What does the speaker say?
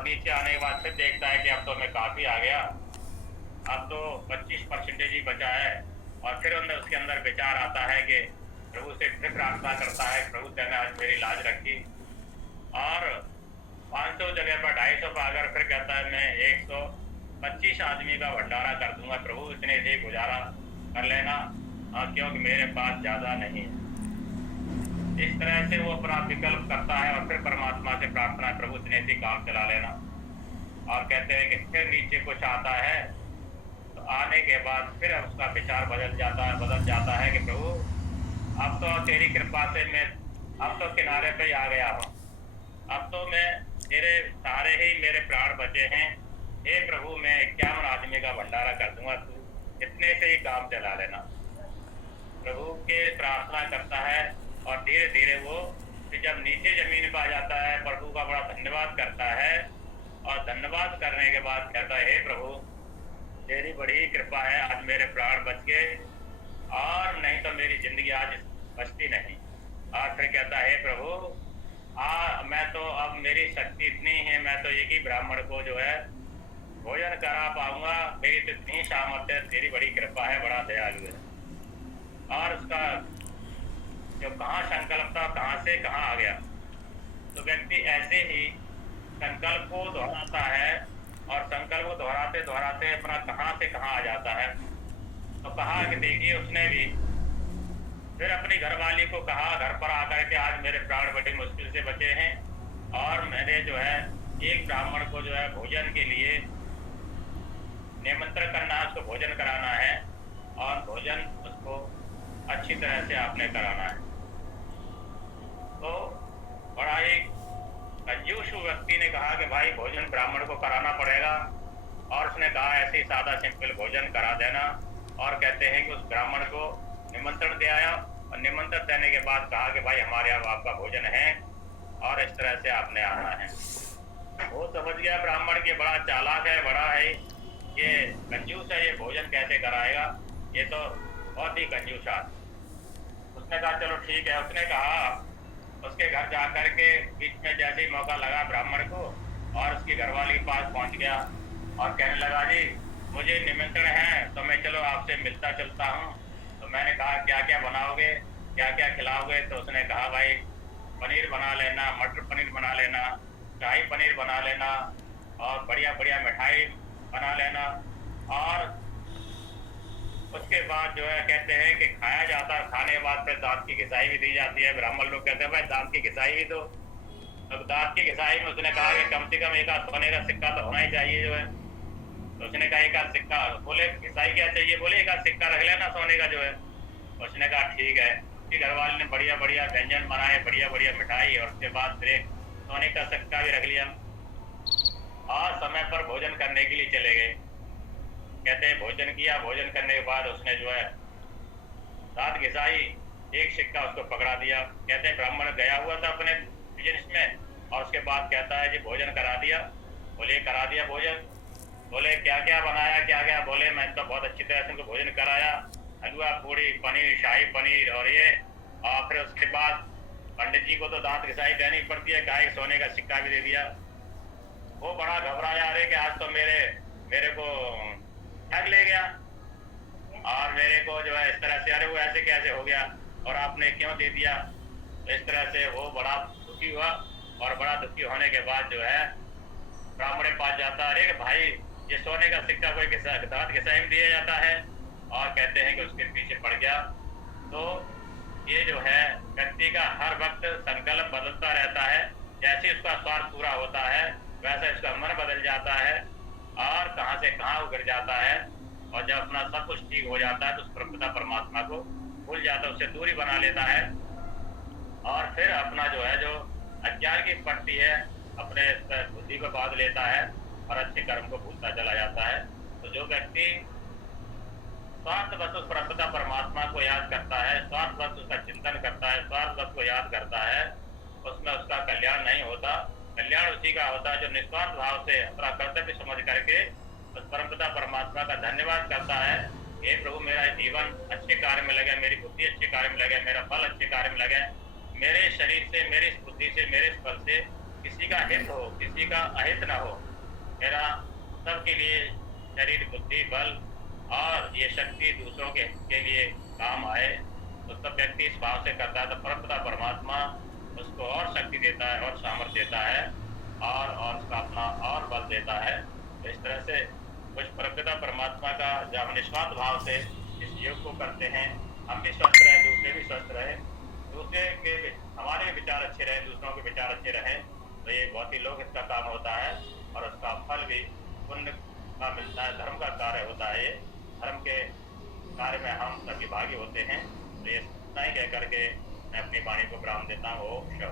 और नीचे आने के बाद फिर देखता है कि अब तो मैं काफ़ी आ गया, अब तो 25% ही बचा है। और फिर उसके अंदर विचार आता है कि प्रभु से फिर प्रार्थना करता है, प्रभु तेने आज मेरी लाज रखी। और 500 जगह पर 250 पर आकर फिर कहता है मैं 125 आदमी का भंडारा कर दूंगा, प्रभु इतने से गुजारा कर लेना, क्योंकि मेरे पास ज़्यादा नहीं है। इस तरह से वो अपना विकल्प करता है और फिर परमात्मा से प्रार्थना, प्रभु इतने से काम चला लेना। और कहते हैं कि फिर नीचे कुछ आता है, तो आने के बाद फिर उसका विचार बदल जाता है कि प्रभु अब तो तेरी कृपा से मैं अब तो किनारे पे आ गया हूँ, अब तो मैं तेरे सहारे ही मेरे प्राण बचे हैं। हे प्रभु मैं 51 आदमी का भंडारा कर दूंगा, तू इतने से ही काम चला लेना। प्रभु के प्रार्थना करता है और धीरे धीरे वो जब नीचे जमीन पर आ जाता है, प्रभु का बड़ा धन्यवाद करता है। और धन्यवाद करने के बाद कहता है, हे प्रभु तेरी बड़ी कृपा है, आज मेरे प्राण बच गए, और नहीं तो मेरी जिंदगी आज बचती नहीं। और फिर कहता है, हे प्रभु मैं तो अब मेरी शक्ति इतनी है, मैं तो एक ही ब्राह्मण को जो है भोजन करा पाऊंगा, मेरी तो इतनी सामर्थ्य है, तेरी बड़ी कृपा है, बड़ा दयालु है। और उसका जो कहाँ संकल्प था, कहाँ से कहाँ आ गया। तो व्यक्ति ऐसे ही संकल्प को दोहराता है और संकल्प को दोहराते दोहराते अपना कहाँ से कहाँ आ जाता है। तो कहा कि देखिए उसने भी फिर अपनी घरवाली को कहा, घर पर आकर के आज मेरे प्राण बड़ी मुश्किल से बचे हैं, और मैंने जो है एक ब्राह्मण को जो है भोजन के लिए निमंत्रण करना है, उसको भोजन कराना है, और भोजन उसको अच्छी तरह से आपने कराना है। तो बड़ा ही कंजूस व्यक्ति ने कहा कि भाई भोजन ब्राह्मण को कराना पड़ेगा, और उसने कहा ऐसे ही सादा सिंपल भोजन करा देना। और कहते हैं कि उस ब्राह्मण को निमंत्रण दे आया, और निमंत्रण देने के बाद कहा कि भाई हमारे यहाँ आपका भोजन है और इस तरह से आपने आना है। वो समझ गया ब्राह्मण के बड़ा चालाक है, बड़ा है, ये कंजूस है, ये भोजन कैसे कराएगा, ये तो बहुत ही कंजूस आदमी। उसने कहा चलो ठीक है। उसने कहा उसके घर जाकर के बीच में जैसे ही मौका लगा ब्राह्मण को, और उसकी घरवाली के पास पहुंच गया और कहने लगा, जी मुझे निमंत्रण है तो मैं चलो आपसे मिलता चलता हूँ। तो मैंने कहा क्या क्या बनाओगे, क्या क्या खिलाओगे। तो उसने कहा भाई पनीर बना लेना, मटर पनीर बना लेना, शाही पनीर बना लेना, और बढ़िया बढ़िया मिठाई बना लेना। और उसके बाद जो है कहते हैं कि खाया जाता है, खाने के बाद फिर दांत की घिसाई भी दी जाती है। ब्राह्मण लोग कहते हैं भाई दांत की घिसाई भी दो। तो दांत की घिसाई में उसने कहा कि कम से कम एक आध सोने का सिक्का तो होना ही चाहिए जो है। तो उसने कहा एक आध सिक्का। बोले घिसाई क्या चाहिए, बोले एक आध सिक्का रख लेना सोने का जो है। उसने कहा ठीक है। उसकी घरवाले ने बढ़िया बढ़िया व्यंजन बनाए, बढ़िया बढ़िया मिठाई, और उसके बाद फिर सोने का सिक्का भी रख लिया, और समय पर भोजन करने के लिए चले गए। कहते हैं भोजन किया, भोजन करने के बाद उसने जो है दांत घिसाई, एक सिक्का उसको पकड़ा दिया। कहते हैं ब्राह्मण गया हुआ था अपने बिजनेस में, और उसके बाद कहता है जी भोजन करा दिया। बोले करा दिया भोजन। बोले क्या क्या बनाया, क्या क्या। बोले मैंने तो बहुत अच्छी तरह से उनको भोजन कराया, हलवा पूड़ी पनीर, शाही पनीर, और ये। और फिर उसके बाद पंडित जी को तो दांत घिसाई देनी पड़ती है, गाय सोने का सिक्का भी दे दिया। वो बड़ा घबराया, अरे कि आज तो मेरे को ठग ले गया, और मेरे को जो है इस तरह से, अरे वो ऐसे कैसे हो गया और आपने क्यों दे दिया। इस तरह से वो बड़ा दुखी हुआ, और बड़ा दुखी होने के बाद जो है ब्राह्मण के पास जाता है, अरे भाई ये सोने का सिक्का कोई दांत घिसाई में दिया जाता है। और कहते हैं कि उसके पीछे पड़ गया। तो ये जो है व्यक्ति का हर वक्त संकल्प बदलता रहता है, जैसे उसका स्वार्थ पूरा होता है वैसे उसका मन बदल जाता है, और कहाँ से कहाँ उतर जाता है। और जब अपना सब कुछ ठीक हो जाता है तो उस पिता परमात्मा को भूल जाता है, उससे दूरी बना लेता है, और फिर अपना जो है जो अज्ञान की पट्टी है अपने बुद्धि को बांध लेता है, और अच्छे कर्म को भूलता चला जाता है। तो जो व्यक्ति स्वार्थ बस उस पिता परमात्मा को याद करता है, स्वार्थ बस उसका चिंतन करता है, स्वार्थ बस को याद करता है, उसमें उसका कल्याण नहीं होता। कल्याण उसी का होता है जो निस्वार्थ भाव से अपना कर्तव्य समझ करके उस परमपिता परमात्मा का धन्यवाद करता है। हे प्रभु मेरा जीवन अच्छे कार्य में लगे, मेरी बुद्धि अच्छे कार्य में लगे, मेरा फल अच्छे कार्य में लगे, मेरे शरीर से, मेरी बुद्धि से, मेरे फल से किसी का हित हो, किसी का अहित ना हो, मेरा सबके लिए शरीर, बुद्धि, बल और ये शक्ति दूसरों के लिए काम आए, तो सब व्यक्ति इस भाव से करता है तो परमपिता परमात्मा उसको और शक्ति देता है और सामर्थ्य देता है और उसका अपना और बल देता है। तो इस तरह से कुछ परमपिता परमात्मा का जब हम निस्वार्थ भाव से इस योग को करते हैं, हम भी स्वस्थ रहें, दूसरे भी स्वस्थ रहें, दूसरे के हमारे विचार अच्छे रहें, दूसरों के विचार अच्छे रहें, तो ये बहुत ही लोकहित का काम होता है और उसका फल भी पुण्य का मिलता है। धर्म का कार्य होता है, ये धर्म के कार्य में हम सभी भागी होते हैं। तो ये इतना ही कह करके मैं अपनी वाणी को विराम देता हूँ। ओम शांति।